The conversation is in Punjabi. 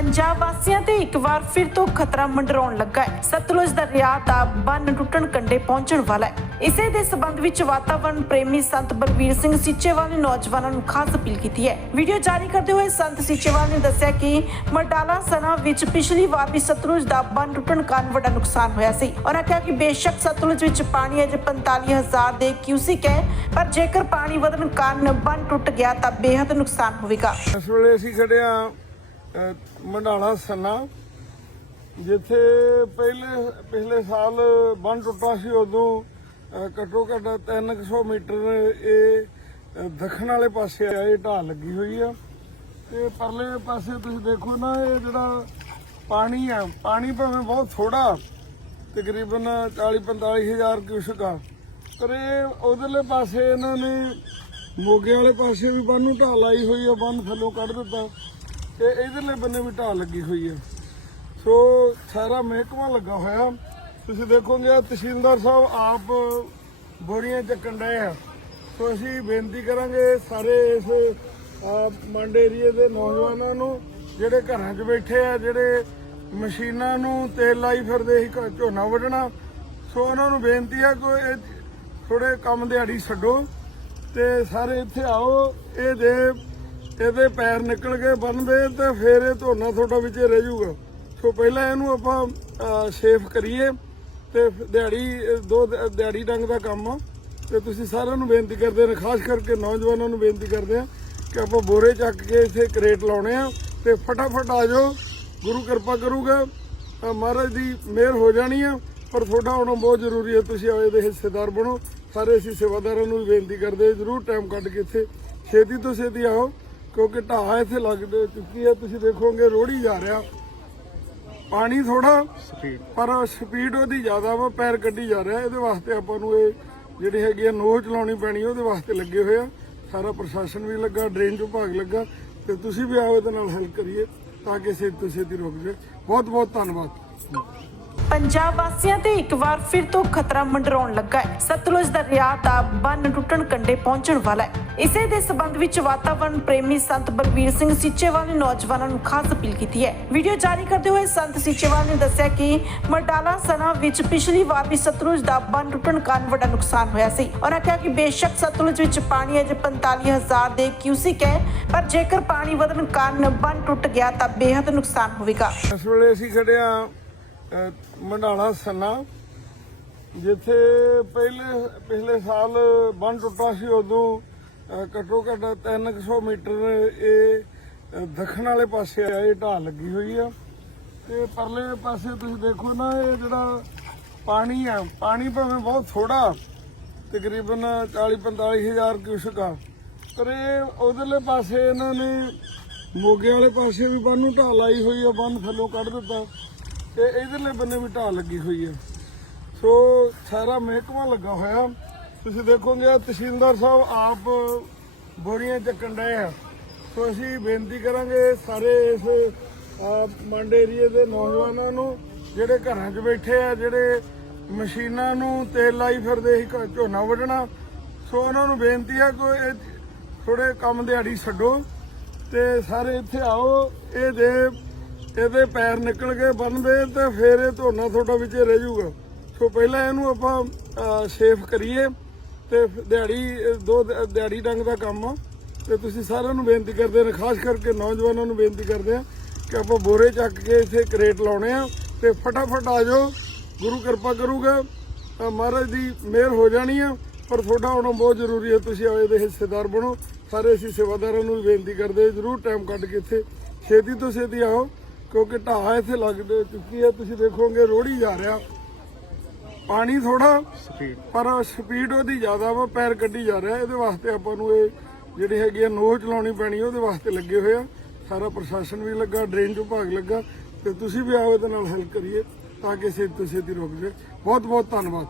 ਪੰਜਾਬ ਵਾਸੀਆਂ ਤੇ ਇੱਕ ਵਾਰ ਫਿਰ ਤੋਂ ਖਤਰਾ ਮੰਡਰਾਉਣ ਲੱਗਾ ਹੈ। ਸਤਲੁਜ ਦਰਿਆ ਦਾ ਬੰਨ ਟੁੱਟਣ ਕੰਢੇ ਪਹੁੰਚਣ ਵਾਲਾ ਹੈ। ਇਸੇ ਦੇ ਸਬੰਧ ਵਿੱਚ ਵਾਤਾਵਰਣ ਪ੍ਰੇਮੀ ਸੰਤ ਬਲਵੀਰ ਸਿੰਘ ਸੀਚੇਵਾਲ ਨੇ ਨੌਜਵਾਨਾਂ ਨੂੰ ਖਾਸ ਅਪੀਲ ਕੀਤੀ ਹੈ। ਵੀਡੀਓ ਜਾਰੀ ਕਰਦੇ ਹੋਏ ਸੰਤ ਸੀਚੇਵਾਲ ਨੇ ਦੱਸਿਆ ਕਿ ਮਰਡਾਲਾ ਸਨਾ ਵਿੱਚ ਪਿਛਲੀ ਵਾਰ ਵੀ ਸਤਲੁਜ ਦਾ ਬੰਨ ਟੁੱਟਣ ਕਾਰਨ ਵੱਡਾ ਨੁਕਸਾਨ ਹੋਇਆ ਸੀ। ਉਹਨਾਂ ਕਿਹਾ ਕਿ ਬੇਸ਼ੱਕ ਸਤਲੁਜ ਵਿੱਚ ਪਾਣੀ ਅਜੇ 45000 ਦੇ ਕਿਊਸਿਕ ਹੈ, ਪਰ ਜੇਕਰ ਪਾਣੀ ਵਧਣ ਕਾਰਨ ਬੰਨ ਟੁੱਟ ਗਿਆ ਤਾਂ ਬੇਹੱਦ ਨੁਕਸਾਨ ਹੋਵੇਗਾ। ਇਸ ਵੇਲੇ ਅਸੀਂ ਖੜੇ ਮੰਡਾਲਾ ਸੰਨਾ, ਜਿੱਥੇ ਪਹਿਲੇ, ਪਿਛਲੇ ਸਾਲ ਬੰਨ ਟੁੱਟਾ ਸੀ ਉਦੋਂ ਘੱਟੋ ਘੱਟ 300 ਮੀਟਰ ਇਹ ਦੱਖਣ ਵਾਲੇ ਪਾਸੇ ਆ, ਇਹ ਢਾਲ ਲੱਗੀ ਹੋਈ ਆ। ਤੇ ਪਰਲੇ ਪਾਸੇ ਤੁਸੀਂ ਦੇਖੋ ਨਾ, ਇਹ ਜਿਹੜਾ ਪਾਣੀ ਆ, ਪਾਣੀ ਭਾਵੇਂ ਬਹੁਤ ਥੋੜਾ ਤਕਰੀਬਨ 40 45 ਹਜ਼ਾਰ ਕਿਊਸਕ ਆ। ਪਰ ਇਹ ਉਧਰਲੇ ਪਾਸੇ ਇਹਨਾਂ ਨੇ ਮੋਗੇ ਵਾਲੇ ਪਾਸੇ ਵੀ ਬੰਨ ਨੂੰ ਢਾਲ ਲਾਈ ਹੋਈ ਆ ਬੰਨ ਥੱਲੋਂ ਕੱਢ ਦਿੱਤਾ। ਤੇ ਇਧਰਲੇ ਬੰਨੇ ਵੀ ਢਾਲ ਲੱਗੀ ਹੋਈ ਹੈ ਸੋ ਸਾਰਾ ਮਹਿਕਮਾ ਲੱਗਾ ਹੋਇਆ। ਤੁਸੀਂ ਦੇਖੋਗੇ ਤਹਿਸੀਲਦਾਰ ਸਾਹਿਬ ਆਪ ਬੋਰੀਆਂ ਚੱਕਣ ਡਏ ਆ। ਸੋ ਅਸੀਂ ਬੇਨਤੀ ਕਰਾਂਗੇ ਸਾਰੇ ਇਸ ਮੰਡ ਏਰੀਏ ਦੇ ਨੌਜਵਾਨਾਂ ਨੂੰ, ਜਿਹੜੇ ਘਰਾਂ 'ਚ ਬੈਠੇ ਆ, ਜਿਹੜੇ ਮਸ਼ੀਨਾਂ ਨੂੰ ਤੇਲ ਲਾਈ ਫਿਰਦੇ ਸੀ, ਘ- ਝੋਨਾ ਵੱਢਣਾ। ਸੋ ਉਹਨਾਂ ਨੂੰ ਬੇਨਤੀ ਆ ਕੋਈ ਇਹ ਥੋੜੇ ਕੰਮ ਦਿਹਾੜੀ ਛੱਡੋ ਤੇ ਸਾਰੇ ਇੱਥੇ ਆਓ। ਇਹ ਦੇ ਇਹਦੇ ਪੈਰ ਨਿਕਲ ਕੇ ਬੰਨਦੇ ਤੇ ਫਿਰ ਇਹ ਧੋਨਾ ਤੁਹਾਡਾ ਵਿੱਚ ਰਹਿ ਜਾਊਗਾ। ਸੋ ਪਹਿਲਾਂ ਇਹਨੂੰ ਆਪਾਂ ਸੇਫ ਕਰੀਏ ਤੇ ਦਿਹਾੜੀ ਦੋ ਦਿਹਾੜੀ ਡੰਗ ਦਾ ਕੰਮ ਆ। ਤੇ ਤੁਸੀਂ ਸਾਰਿਆਂ ਨੂੰ ਬੇਨਤੀ ਕਰਦੇ ਨੇ ਖਾਸ ਕਰਕੇ ਨੌਜਵਾਨਾਂ ਨੂੰ ਬੇਨਤੀ ਕਰਦੇ ਆ ਕਿ ਆਪਾਂ ਬੋਰੇ ਚੱਕ ਕੇ ਇੱਥੇ ਕਰੇਟ ਲਾਉਣੇ ਆ ਤੇ ਫਟਾਫਟ ਆ ਜਾਓ। ਗੁਰੂ ਕਿਰਪਾ ਕਰੂਗਾ। ਮਹਾਰਾਜ ਦੀ ਮਿਹਰ ਹੋ ਜਾਣੀ ਆ, ਪਰ ਤੁਹਾਡਾ ਆਉਣਾ ਬਹੁਤ ਜ਼ਰੂਰੀ ਹੈ ਤੁਸੀਂ ਆਏ ਦੇ ਹਿੱਸੇਦਾਰ ਬਣੋ। ਸਾਰੇ ਅਸੀਂ ਸੇਵਾਦਾਰਾਂ ਨੂੰ ਵੀ ਬੇਨਤੀ ਕਰਦੇ ਜ਼ਰੂਰ ਟਾਈਮ ਕੱਢ ਕੇ ਇੱਥੇ ਛੇਤੀ ਤੋਂ ਛੇਤੀ ਆਓ। ਕਿਉਂਕਿ ਢਾਹ ਇੱਥੇ ਲੱਗ ਚੁੱਕੀ ਹੈ। ਤੁਸੀਂ ਦੇਖੋਗੇ ਰੋੜੀ ਜਾ ਰਿਹਾ। ਪਾਣੀ ਥੋੜਾ ਪਰ ਸਪੀਡ ਉਹਦੀ ਜ਼ਿਆਦਾ ਵਾ ਪੈਰ ਕੱਢੀ ਜਾ ਰਿਹਾ। ਇਹਦੇ ਵਾਸਤੇ ਆਪਾਂ ਨੂੰ ਇਹ ਜਿਹੜੀ ਹੈਗੀ ਆ ਨੋਹ ਚਲਾਉਣੀ ਪੈਣੀ ਉਹਦੇ ਵਾਸਤੇ ਲੱਗੇ ਹੋਏ ਆ। ਸਾਰਾ ਪ੍ਰਸ਼ਾਸਨ ਵੀ ਲੱਗਾ ਡਰੇਨ ਵਿਭਾਗ ਲੱਗਾ। ਤੇ ਤੁਸੀਂ ਵੀ ਆਓ ਇਹਦੇ ਨਾਲ ਹੈਲਪ ਕਰੀਏ ਤਾਂ ਕਿ ਛੇਤੀ ਤੋਂ ਛੇਤੀ ਰੁਕ ਜਾਏ। ਬਹੁਤ ਬਹੁਤ ਧੰਨਵਾਦ। ਪੰਜਾਬ ਵਾਸੀਆਂ ਤੇ ਇੱਕ ਵਾਰ ਫਿਰ ਤੋਂ ਖਤਰਾ ਮੰਡਰਾਉਣ ਲੱਗਾ ਹੈ। ਸਤਲੁਜ ਦਰਿਆ ਦਾ ਬੰਨ ਟੁੱਟਣ ਕੰਢੇ ਪਹੁੰਚਣ ਵਾਲਾ ਹੈ। ਇਸੇ ਦੇ ਸਬੰਧ ਵਿੱਚ ਵਾਤਾਵਰਣ ਪ੍ਰੇਮੀ ਸੰਤ ਬਲਵੀਰ ਸਿੰਘ ਸੀਚੇਵਾਲ ਨੇ ਨੌਜਵਾਨਾਂ ਨੂੰ ਖਾਸ ਅਪੀਲ ਕੀਤੀ ਹੈ। ਵੀਡੀਓ ਜਾਰੀ ਕਰਦੇ ਹੋਏ ਸੰਤ ਸੀਚੇਵਾਲ ਨੇ ਦੱਸਿਆ ਕਿ ਮਰਡਾਲਾ ਸਨਾ ਵਿੱਚ ਪਿਛਲੀ ਵਾਰ ਵੀ ਸਤਲੁਜ ਦਾ ਬੰਨ ਟੁੱਟਣ ਕਾਰਨ ਵੱਡਾ ਨੁਕਸਾਨ ਹੋਇਆ ਸੀ। ਉਹਨਾਂ ਕਿਹਾ ਕਿ ਬੇਸ਼ੱਕ ਸਤਲੁਜ ਵਿੱਚ ਪਾਣੀ ਅਜੇ 45000 ਦੇ ਕਿਊਸਿਕ ਹੈ, ਪਰ ਜੇਕਰ ਪਾਣੀ ਵਧਣ ਕਾਰਨ ਬੰਨ ਟੁੱਟ ਗਿਆ ਤਾਂ ਬੇਹੱਦ ਨੁਕਸਾਨ ਹੋਵੇਗਾ। ਇਸ ਵੇਲੇ ਅਸੀਂ ਖੜੇ ਮੰਡਾਲਾ ਸੰਨਾ, ਜਿੱਥੇ ਪਹਿਲੇ, ਪਿਛਲੇ ਸਾਲ ਬੰਨ ਟੁੱਟਾ ਸੀ ਉਦੋਂ ਘੱਟੋ ਘੱਟ 300 ਮੀਟਰ ਇਹ ਦੱਖਣ ਵਾਲੇ ਪਾਸੇ ਆ, ਇਹ ਢਾਲ ਲੱਗੀ ਹੋਈ ਆ। ਤੇ ਪਰਲੇ ਪਾਸੇ ਤੁਸੀਂ ਦੇਖੋ ਨਾ, ਇਹ ਜਿਹੜਾ ਪਾਣੀ ਆ, ਪਾਣੀ ਭਾਵੇਂ ਬਹੁਤ ਥੋੜਾ ਤਕਰੀਬਨ 40 45 ਹਜ਼ਾਰ ਕਿਊਸਕ ਆ। ਪਰ ਇਹ ਉਧਰਲੇ ਪਾਸੇ ਇਹਨਾਂ ਨੇ ਮੋਗੇ ਵਾਲੇ ਪਾਸੇ ਵੀ ਬੰਨ ਨੂੰ ਢਾਲ ਲਾਈ ਹੋਈ ਆ ਬੰਨ ਥੱਲੋਂ ਕੱਢ ਦਿੱਤਾ। ਤੇ ਇਧਰਲੇ ਬੰਨੇ ਵੀ ਢਾਲ ਲੱਗੀ ਹੋਈ ਹੈ। ਸੋ ਸਾਰਾ ਮਹਿਕਮਾ ਲੱਗਾ ਹੋਇਆ। ਤੁਸੀਂ ਦੇਖੋਗੇ ਤਹਿਸੀਲਦਾਰ ਸਾਹਿਬ ਆਪ ਬੋਰੀਆਂ ਚੱਕਣ ਡਏ ਆ। ਸੋ ਅਸੀਂ ਬੇਨਤੀ ਕਰਾਂਗੇ ਸਾਰੇ ਇਸ ਮੰਡ ਏਰੀਏ ਦੇ ਨੌਜਵਾਨਾਂ ਨੂੰ, ਜਿਹੜੇ ਘਰਾਂ 'ਚ ਬੈਠੇ ਆ, ਜਿਹੜੇ ਮਸ਼ੀਨਾਂ ਨੂੰ ਤੇਲ ਲਾਈ ਫਿਰਦੇ ਸੀ, ਘ- ਝੋਨਾ ਵੱਢਣਾ। ਸੋ ਉਹਨਾਂ ਨੂੰ ਬੇਨਤੀ ਆ ਕਿ ਇਹ ਥੋੜੇ ਕੰਮ ਦਿਹਾੜੀ ਛੱਡੋ ਤੇ ਸਾਰੇ ਇੱਥੇ ਆਓ। ਇਹ ਦੇ ਇਹਦੇ ਪੈਰ ਨਿਕਲ ਕੇ ਬੰਨਦੇ ਤੇ ਫਿਰ ਇਹ ਧੋਨਾ ਤੁਹਾਡਾ ਵਿੱਚ ਰਹਿ ਜਾਊਗਾ। ਸੋ ਪਹਿਲਾਂ ਇਹਨੂੰ ਆਪਾਂ ਸੇਫ ਕਰੀਏ ਤੇ ਦਿਹਾੜੀ, ਦੋ ਦਿਹਾੜੀ ਡੰਗ ਦਾ ਕੰਮ ਆ। ਤੇ ਤੁਸੀਂ ਸਾਰਿਆਂ ਨੂੰ ਬੇਨਤੀ ਕਰਦੇ ਨੇ ਖਾਸ ਕਰਕੇ ਨੌਜਵਾਨਾਂ ਨੂੰ ਬੇਨਤੀ ਕਰਦੇ ਆ ਕਿ ਆਪਾਂ ਬੋਰੇ ਚੱਕ ਕੇ ਇੱਥੇ ਕਰੇਟ ਲਾਉਣੇ ਆ ਤੇ ਫਟਾਫਟ ਆ ਜਾਓ। ਗੁਰੂ ਕਿਰਪਾ ਕਰੂਗਾ। ਮਹਾਰਾਜ ਦੀ ਮਿਹਰ ਹੋ ਜਾਣੀ ਆ, ਪਰ ਤੁਹਾਡਾ ਆਉਣਾ ਬਹੁਤ ਜ਼ਰੂਰੀ ਹੈ। ਤੁਸੀਂ ਆਏ ਦੇ ਹਿੱਸੇਦਾਰ ਬਣੋ। ਸਾਰੇ ਅਸੀਂ ਸੇਵਾਦਾਰਾਂ ਨੂੰ ਵੀ ਬੇਨਤੀ ਕਰਦੇ ਜ਼ਰੂਰ ਟਾਈਮ ਕੱਢ ਕੇ ਇੱਥੇ ਛੇਤੀ ਤੋਂ ਛੇਤੀ ਆਓ। ਕਿਉਂਕਿ ਢਾਹ ਇੱਥੇ ਲੱਗ ਚੁੱਕੀ ਹੈ। ਤੁਸੀਂ ਦੇਖੋਗੇ ਰੋੜੀ ਜਾ ਰਿਹਾ। ਪਾਣੀ ਥੋੜਾ ਪਰ ਸਪੀਡ ਉਹਦੀ ਜ਼ਿਆਦਾ ਵਾ ਪੈਰ ਕੱਢੀ ਜਾ ਰਿਹਾ। ਇਹਦੇ ਵਾਸਤੇ ਆਪਾਂ ਨੂੰ ਇਹ ਜਿਹੜੀ ਹੈਗੀ ਆ ਨੋਹ ਚਲਾਉਣੀ ਪੈਣੀ ਉਹਦੇ ਵਾਸਤੇ ਲੱਗੇ ਹੋਏ ਆ। ਸਾਰਾ ਪ੍ਰਸ਼ਾਸਨ ਵੀ ਲੱਗਾ ਡਰੇਨ ਵਿਭਾਗ ਲੱਗਾ। ਤੇ ਤੁਸੀਂ ਵੀ ਆਓ ਇਹਦੇ ਨਾਲ ਹੈਲਪ ਕਰੀਏ ਤਾਂ ਕਿ ਛੇਤੀ ਤੋਂ ਛੇਤੀ ਰੁਕ ਜਾਏ। ਬਹੁਤ ਬਹੁਤ ਧੰਨਵਾਦ।